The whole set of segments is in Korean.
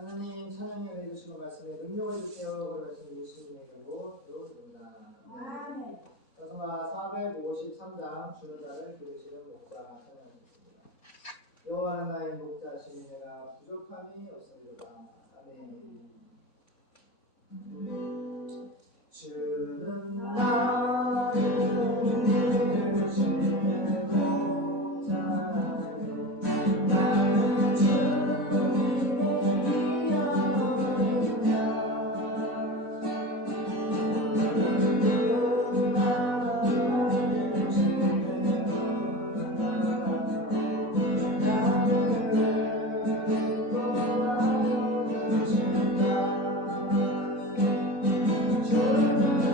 하나님 찬양에 해주시고 말씀에 능력을 주세요. 그 말씀 예수님의 이름으로 기도드립니다. 아멘. 찬송가 453장 주는 자를 기르시는 목자 찬양하겠습니다. 여호와는 나의 목자시니 내가 부족함이 없으리로다. 아멘. 주는 나를 기르시는 목자요 나는 주님의 이어버린 자 주는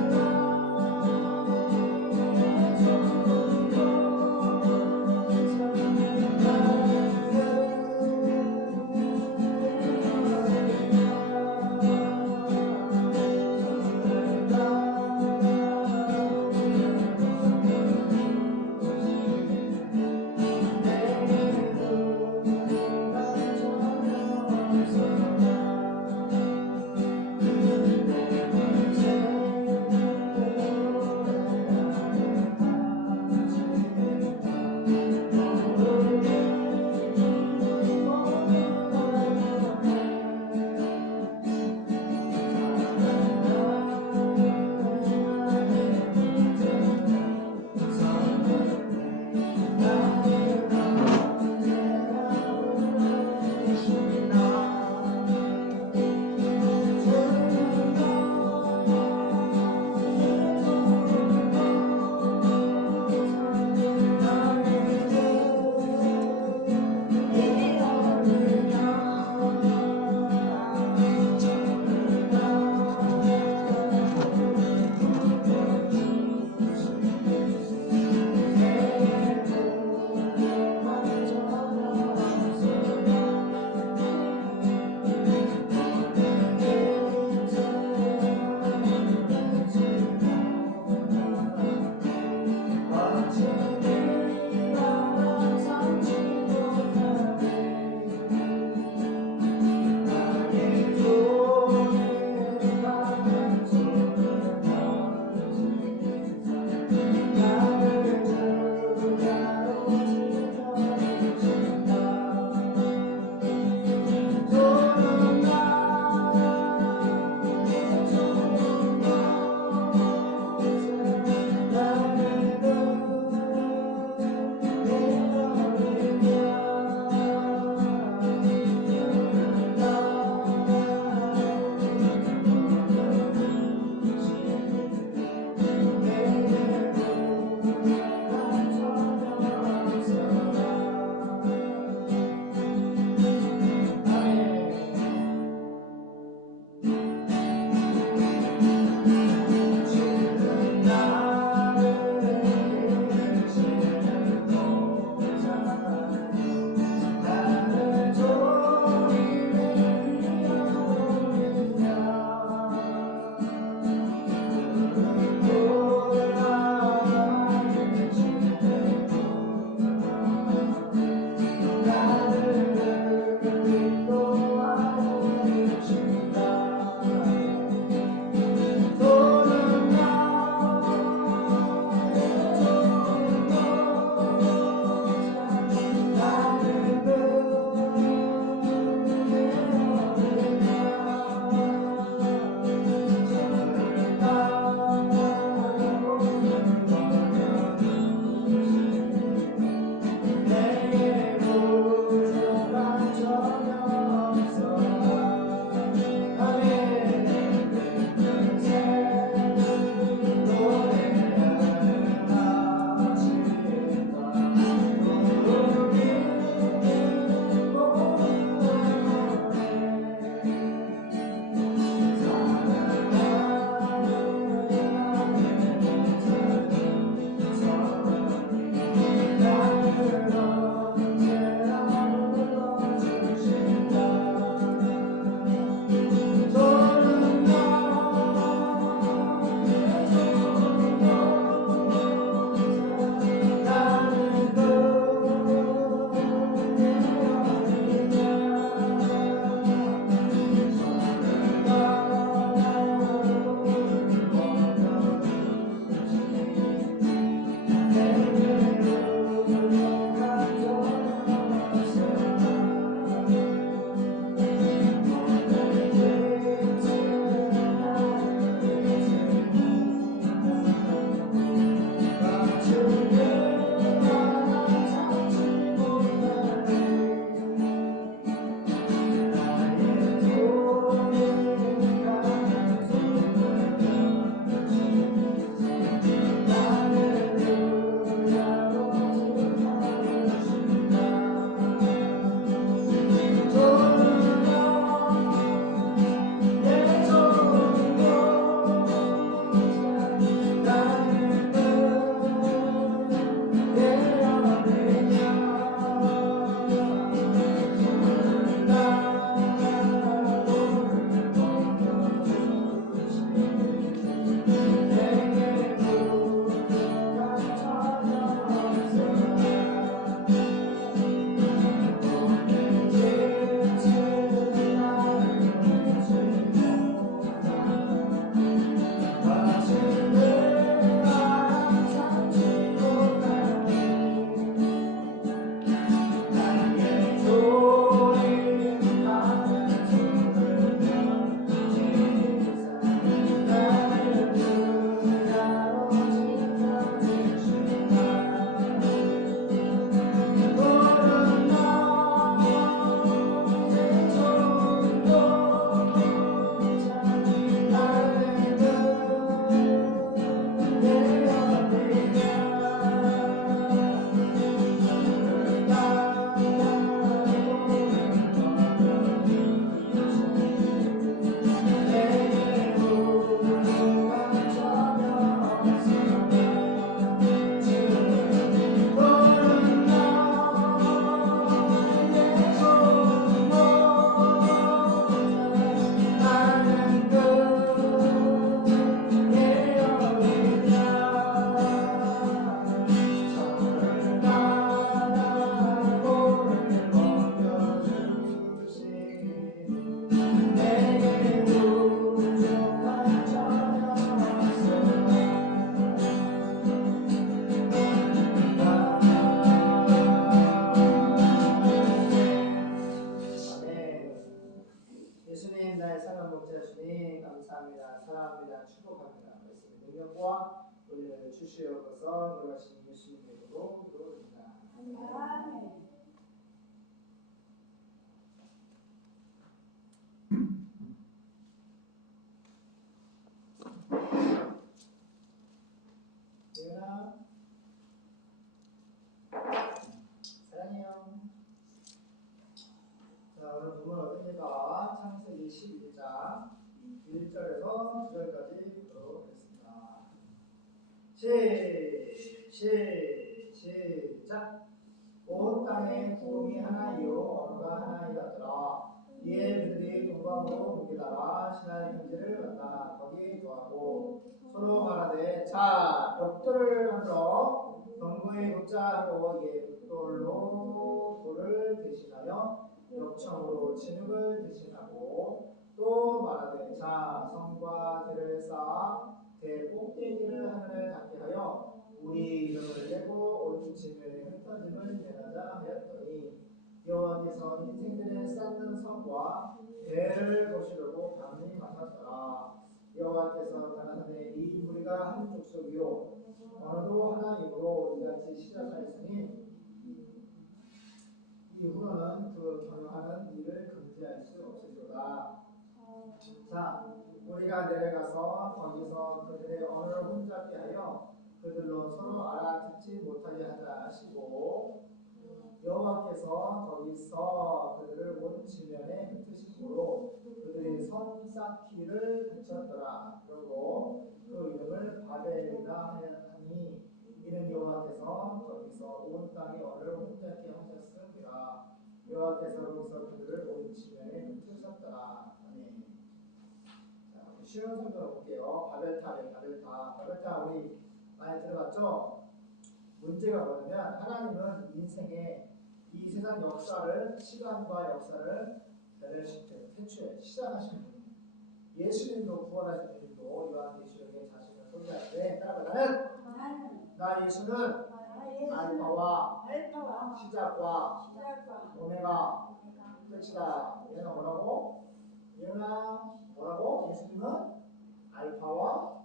감사합니다. 사랑합니다. 축복합니다. 말씀의 능력과 은혜를 주시옵소서. 그러신 예수님의 이름으로 기도드립니다. 아멘. 예은아 사랑해요. 자, 오늘 본문 어딥니까? 창세기 12장 1절에서 9절까지 보도록 하겠습니다. 시작. 온 땅에 구름이 하나이요 언어가 하나이었더라. 이에 그들이 동방으로 무게다가 신하의 편지를 만나 거기 거하고 서로 말하되 자 벽돌을 만들어 경고에 굽자 하고 이에 벽돌로 돌을 대신하여 벽청으로 진흙을 대신하고 또 말하되 자 성과 대를 쌓아 대 꼭대기를 하늘에 닿게 하여 우리 이름을 내고 온 지면에 흩어짐을 면하자 하였더니 여호와께서 인생들의 쌓는 성과 대를 보시려고 밤이 맞았더라. 여호와께서 가라사대 이 무리가 한 족속이요 언어도 하나이므로 이같이 시작하였으니 이후로는 그 경영하는 일을 금지할 수 없으리로다. 자, 우리가 내려가서 거기서 그들의 언어를 혼잡게 하여 그들로 서로 알아듣지 못하게 하자 하시고 여호와께서 거기서 그들을 온 지면에 흩으심으로 그들이 선 쌓기를 그쳤더라. 그리고 그 이름을 바벨이라 하니 이는 여호와께서 거기서 온 땅의 언어를 혼잡게 하셨음이라. 여호와께서 거기서 그들을 온 지면에 흩으셨더라. 아멘. 자, 쉬운 성경을 볼게요. 바벨탑 우리 많이 들어봤죠? 문제가 뭐냐면 하나님은 인생의 이 세상 역사를 시간과 역사를 배려시켜 태초에 시작하신 분이에요. 예수님도 구원하신 분도 요한계시록에 자신을 소개할 때 따라가는 나 예수는 알파와 시작과 오메가 끝이다. 얘는 뭐라고? 얘나 뭐라고? 예수님은 알파와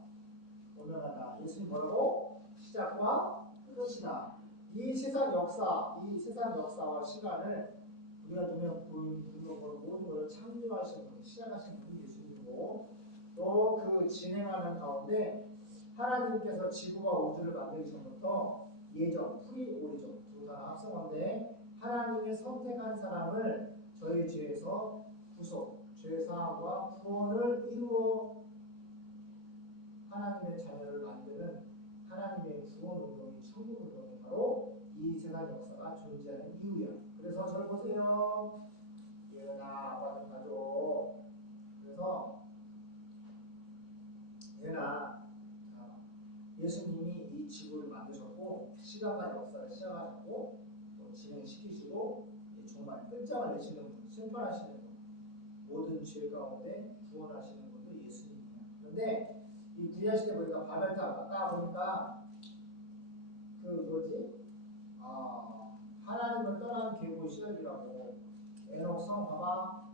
오메가다. 예수님 뭐라고? 시작과 끝이다. 이 세상 역사와 시간을 우리가 눈에 보이는 모든 것을 창조하신 분, 시작하신 분이 예수님이고 또 그 진행하는 가운데 하나님께서 지구와 우주를 만들기 전부터 예정, 프리오리전 두 사람 합성한데 하나님의 선택한 사람을 저희 죄에서 구속, 죄사함과 구원을 이루어 하나님의 자녀를 만드는 하나님의 구원 운동이 천국 운동이 바로 이 세상 역사가 존재하는 이유야. 그래서 저를 보세요. 예은아 아빠 좀 가져. 그래서 예은아 예수님이 이 지구를 만드셨고 시간과 역사를 시작하셨고 또 진행시키시고 정말 끝장을 내시는 분, 심판하시는 분, 모든 죄 가운데 구원하시는 분도 예수님이에요. 그런데 이 구약시대 보니까 바벨탑 아까 보니까 그 뭐지? 하나님을 떠난 계보의 시작이라고. 에녹성 봐봐.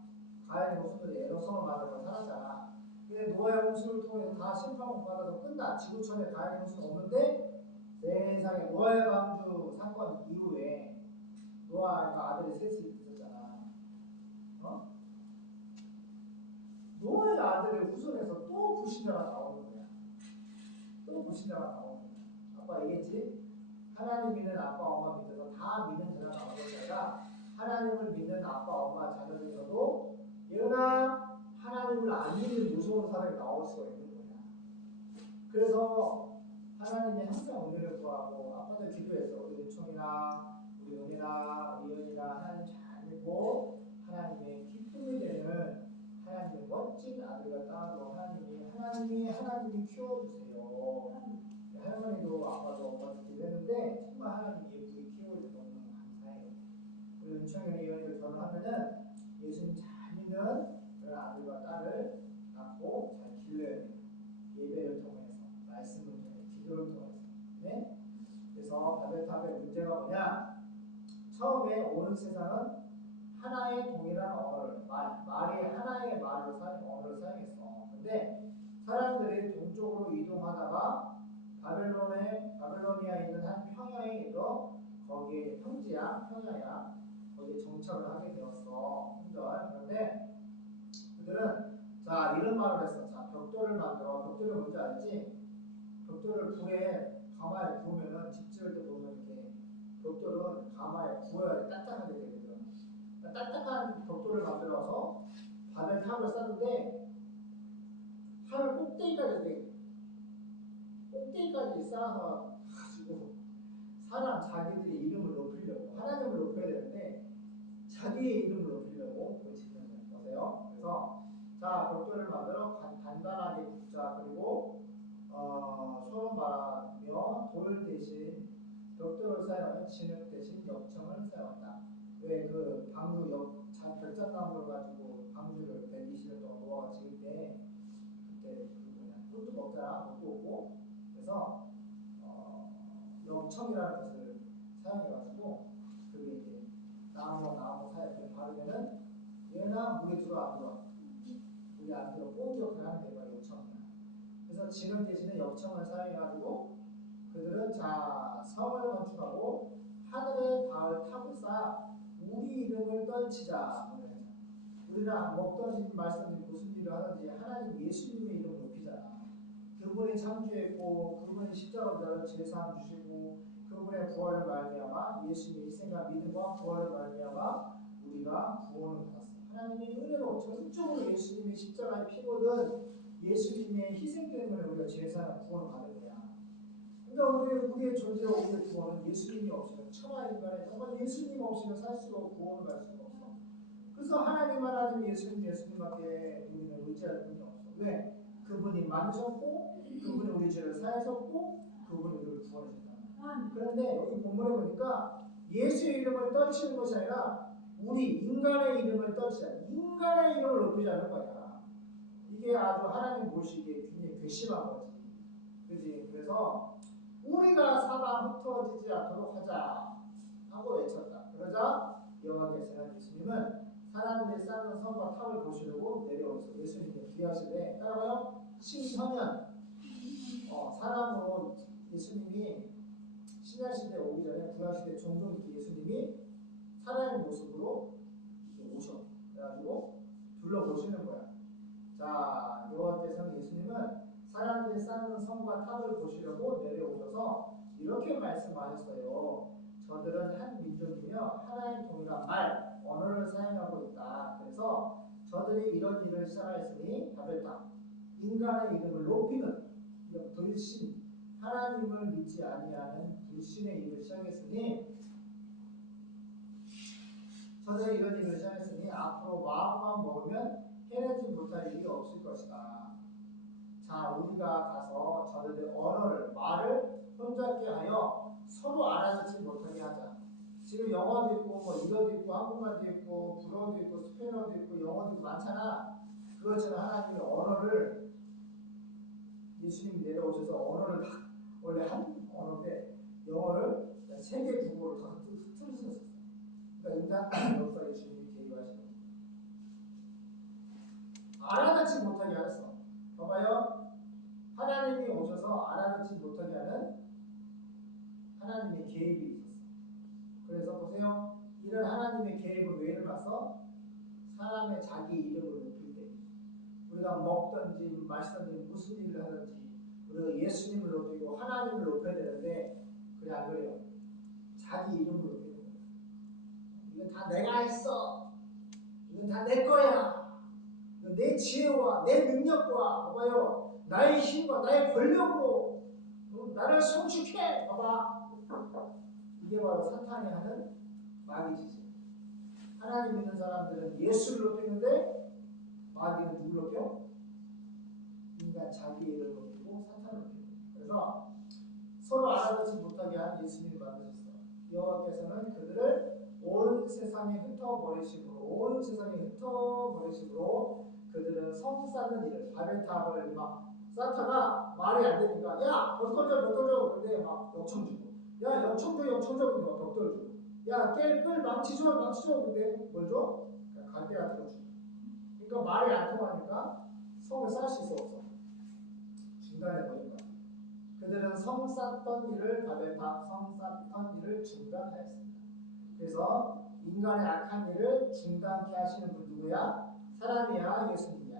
가인의 후손들이 에녹성을 만들고 살았잖아. 근데 노아의 홍수를 통해서 다 심판을 받아서 끝나. 지구촌에 가인의 후손 없는데 세상에 노아의 방주 사건 이후에 노아가 아들이 셋이 있었잖아. 노아의 아들의 후손에서 또 불신자가 나오는 거야. 또 불신자가 나오는 거야. 아빠 얘기했지? 하나님 믿는 아빠 엄마 믿어서 다 믿는 자가 나오는 게 아니라 하나님을 믿는 아빠 엄마 자녀 중에서도 예은아 하나님을 안 믿는 무서운 사람이 나올 수가 있는 거야. 그래서 하나님이 항상 은혜를 구하고 아빠들 기도했어. 우리 은총이나 우리 은혜나 우리 연이나 하나님 잘 믿고 하나님의 기쁨이 되는 하나님의 멋진 아들과 딸로 하나님이 키워주세요. 할머니도 아빠도 엄마도 기도했는데 정말 하나님 예쁘게 키워줘서 너무 감사해요. 우리 은총이 연이를 결혼하면은 예수님 잘 믿는 그런 아들과 딸을 낳고 잘 길러야 돼요. 예배를 통해서, 말씀을 통해서, 기도를 통해서. 네? 그래서 바벨탑의 문제가 뭐냐? 처음에 온 세상은 하나의 동일한 언어를 말이 하나의 언어를 사용했어. 근데 사람들이 동쪽으로 이동하다가 바벨로니아에 있는 한 평야에 이르러 거기에 평야야 거기에 정착을 하게 되었어. 그런데 그들은 자 이런 말을 했어. 자 벽돌을 만들어. 벽돌이 뭔지 알지? 벽돌을 불에 가마에 구우면은 집 지을 때 보면 이렇게 벽돌은 가마에 구워야 돼. 딱딱하게 되거든. 그러니까 딱딱한 벽돌을 만들어서 바벨탑을 쌓는데 하늘 꼭대기까지 쌓아서 가지고 사람 자기들의 이름을 높이려고 하나님을 높여야 되는데 자기의 이름을 높이려고 그 짓는 거예요. 보세요. 그래서 자 벽돌을 만들어 단단하게 굽자. 그리고 서로 말하며 돌 대신 벽돌을 사용하여 진흙 대신 역청을 사용한다. 왜 그 방주 벽장나무를 가지고 방주를 120년 동안 놓아 지을 때 그때 꿀도 먹잖아. 먹고 오고 그래서 역청이라는 것을 사용해가지고 그게 이제 나무 사이에 바르면은 얘나 물이 들어와 안 들어와. 물이 안 들어 꽁격을 하는 게 바로 역청이야. 그래서 진흙 대신에 역청을 사용해가지고 그들은 자 성을 건축하고 하늘에 닿을 탑을 쌓아 우리 이름을 떨치자. 우리는 먹든지 말씀든지 무슨 일을 하든지 하나님 예수님의 이름을 높이잖아. 그분이 창조했고 그분이 십자가로 제사함 주시고 그분의 부활을 말미암아 예수님의 희생과 믿음과 부활을 말미암아 우리가 구원을 받았어. 하나님의 은혜로 전적으로 예수님의 십자가의 피거든 예수님의 희생 때문에 우리가 제사나 구원을 받은 거야. 그러니까 우리의 존재와 우리의 구원은 예수님이 없으면 천하 인간에 정말 예수님 없이는 살 수가 없고 구원을 받을 수가 없어. 그래서 하나님 예수님밖에 우리는 의지할 분이 없어. 왜? 그분이 만드셨고 그분이 우리 죄를 사하셨고 그분이 우리를 구원하셨다. 그런데 여기 본문에 보니까 예수의 이름을 떨치는 것이 아니라 우리 인간의 이름을 떨치자. 인간의 이름을 높이자는 거야. 이게 아주 하나님 보시기에 굉장히 괘씸한 거지. 그지? 그래서 우리가 사방 흩어지지 않도록 하자 하고 외쳤다. 그러자 여호와께서 예수님은 사람들이 쌓는 성과 탑을 보시려고 내려오셔서 예수님께 귀하시되 따라가요. 신선현 사람으로 예수님이 신약시대에 오기 전에 구약시대 종종 이렇게 예수님이 사람의 모습으로 오셔. 그래가지고 둘러보시는 거야. 자 여호와께서는 예수님은 사람들이 쌓는 성과 탑을 보시려고 내려오셔서 이렇게 말씀하셨어요. 저들은 한 민족이며 하나의 동일한 말, 언어를 사용하고 있다. 그래서 저들이 이런 일을 시작하였으니 바벨탑, 인간의 이름을 높이는 불신, 하나님을 믿지 아니하는 불신의 일을 시작했으니 저들이 이런 일을 시작했으니 앞으로 마음만 먹으면 해내지 못할 일이 없을 것이다. 자, 우리가 가서 저들의 언어를, 말을 혼잡게 하여 서로 알아듣지 못하게 하자. 지금 영어도 있고, 일어도 있고, 한국말도 있고, 불어도 있고, 스페인어도 있고, 영어도 있고 많잖아. 그것처럼 하나님의 언어를 예수님이 내려오셔서 언어를 다 원래 한 언어인데 영어를 세계 국어로 다 흩어졌어요. 그러니까 인간 역사에 주님이 개입하시는 거예요. 알아듣지 못하게 하셨어. 봐봐요. 하나님이 오셔서 알아듣지 못하게 하는 하나님의 개입이 있었어. 그래서 보세요. 이런 하나님의 개입을 왜 일어났어? 사람의 자기 이름을 높일 때 우리가 먹든지 마시든지 무슨 일을 하든지 우리가 예수님을 높이고 하나님을 높여야 되는데 그래 안 그래요? 자기 이름을 높이는 거예요. 이건 다 내가 했어. 이건 다 내 거야. 이건 내 지혜와 내 능력과 봐봐요. 나의 힘과 나의 권력으로 나를 성축해. 봐봐. 이게 바로 사탄이 하는 마귀짓이에요. 하나님 믿는 사람들은 예수를 높이는데 마귀는 누굴 높여? 인간 자기의 이름을 높이고 사탄을 높이고. 그래서 서로 알아듣지 못하게 한 예수님이 만드셨어. 여호와께서는 그들을 온 세상에 흩어버리심으로 그들은 성 쌓는 일을 바벨탑을 막 쌓다가 말이 안 되니까 야 벽돌 줘 근데 막 역청 주고 야 역청 줘 근데 막 벽돌 주고 야 끌 망치 줘 근데 뭘 줘? 갈대 같은 거 주고. 그러니까 말이 안 통하니까 성을 쌓을 수 없어. 중단해버린 거예요. 그들은 성 쌓던 일을 바벨탑 성 쌓던 일을 중단하였습니다. 그래서 인간의 악한 일을 중단케 하시는 분 누구야? 사람이야? 예수님이야?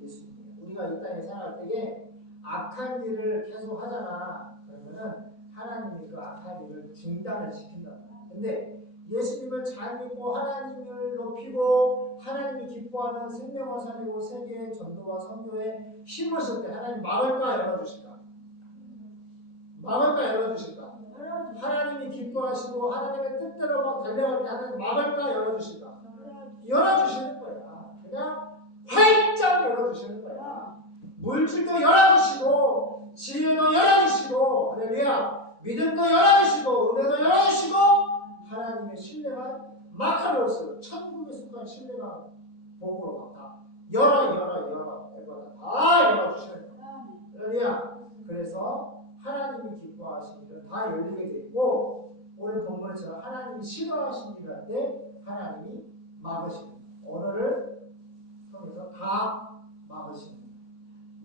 예수님이야. 우리가 이 땅에 살아갈 때에 악한 일을 계속 하잖아. 그러면은 하나님이 그 악한 일을 중단을 시킨다. 근데 예수님을 잘 믿고 하나님을 높이고 하나님이 기뻐하는 생명을 살리고 세계의 전도와 선교에 힘을 쓸 때 하나님 막을까 열어주실까? 막을까 열어주실까? 하나님이 기뻐하시고 하나님의 뜻대로 막 달려갈 때 하나님 막을까 열어주실까? 열어주시는 거야. 그냥 활짝 열어주시는 거야. 물질도 열어주시고 지혜도 열어주시고 할렐루야 믿음도 열어주시고 은혜도 열어주시고 하나님의 신뢰가 마카로스 천국에 속한 신뢰가 복으로 다 열어 다 열어주시는 거야. 할렐루야. 그래서 하나님이 기뻐하신 일은 다 열리게 돼 있고 오늘 본문에서 하나님이 싫어하신 일을 할 때 하나님이 막으시는 언어를 통해서 다 막으시는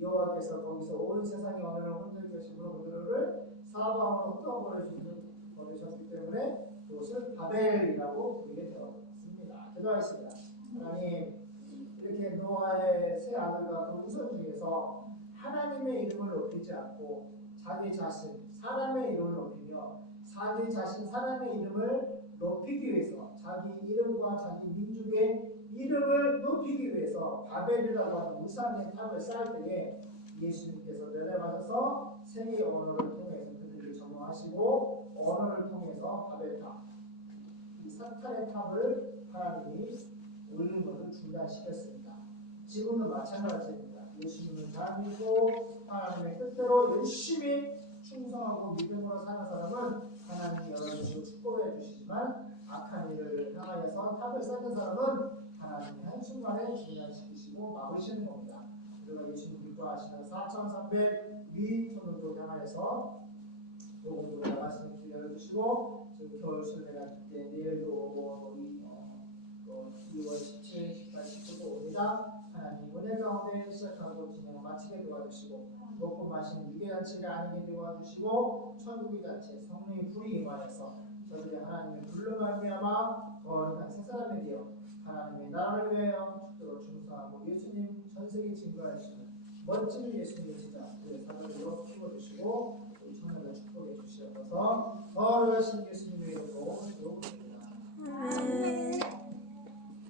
여호와께서 거기서 온 세상의 언어를 흔들게 하시므로 그들을 사방으로 흩어버리셨기 때문에 그것을 바벨이라고 부르게 되었습니다. 기도하겠습니다. 하나님 이렇게 노아의 세 아들과 그 후손 중에서 하나님의 이름을 높이지 않고 자기 자신 사람의 이름을 높이며 자기 자신 사람의 이름을 높이기 위해서 자기 이름과 자기 민족의 이름을 높이기 위해서 바벨이라고 하는 우상의 탑을 쌓을 때에 예수님께서 내려가셔서 세계의 언어를 통해서 그들을 점령하시고 언어를 통해서 바벨탑 이 사탄의 탑을 하나님이 올리는 것을 중단시켰습니다. 지금도 마찬가지입니다. 예수님을 잘 믿고 하나님의 뜻대로 열심히 충성하고 믿음으로 사는 사람은 하나님이 열어주시고 축복해 주시지만 악한 일을 향하여서 탑을 쌓는 사람은 하나님이 한순간에 중단시키시고 막으시는 겁니다. 우리가 예수님 기뻐하시는 4,300위 손으로 향하여서 복음으로 말씀을 기다려주시고 지금 겨울 순회가 때 내일도 오고 2월 17, 18, 19도 옵니다. 하나님 은혜 가운데 시작하고 진행 마치게 도와주시고 먹고 마시는 유괴잔치가 아니게 도와주시고 천국의 잔치 성령의 불이 임하여서 저들이 하나님의 불로 말미암아 거룩한 새 사람이 되어 하나님의 나라를 위하여 죽도록 충성하고 예수님 전세계 증거하시는 멋진 예수님의 제자 그의 사도들로 키워주시고 우리 청년을 축복해 주시옵소서. 거룩하신 예수님의 이름으로 기도드립니다.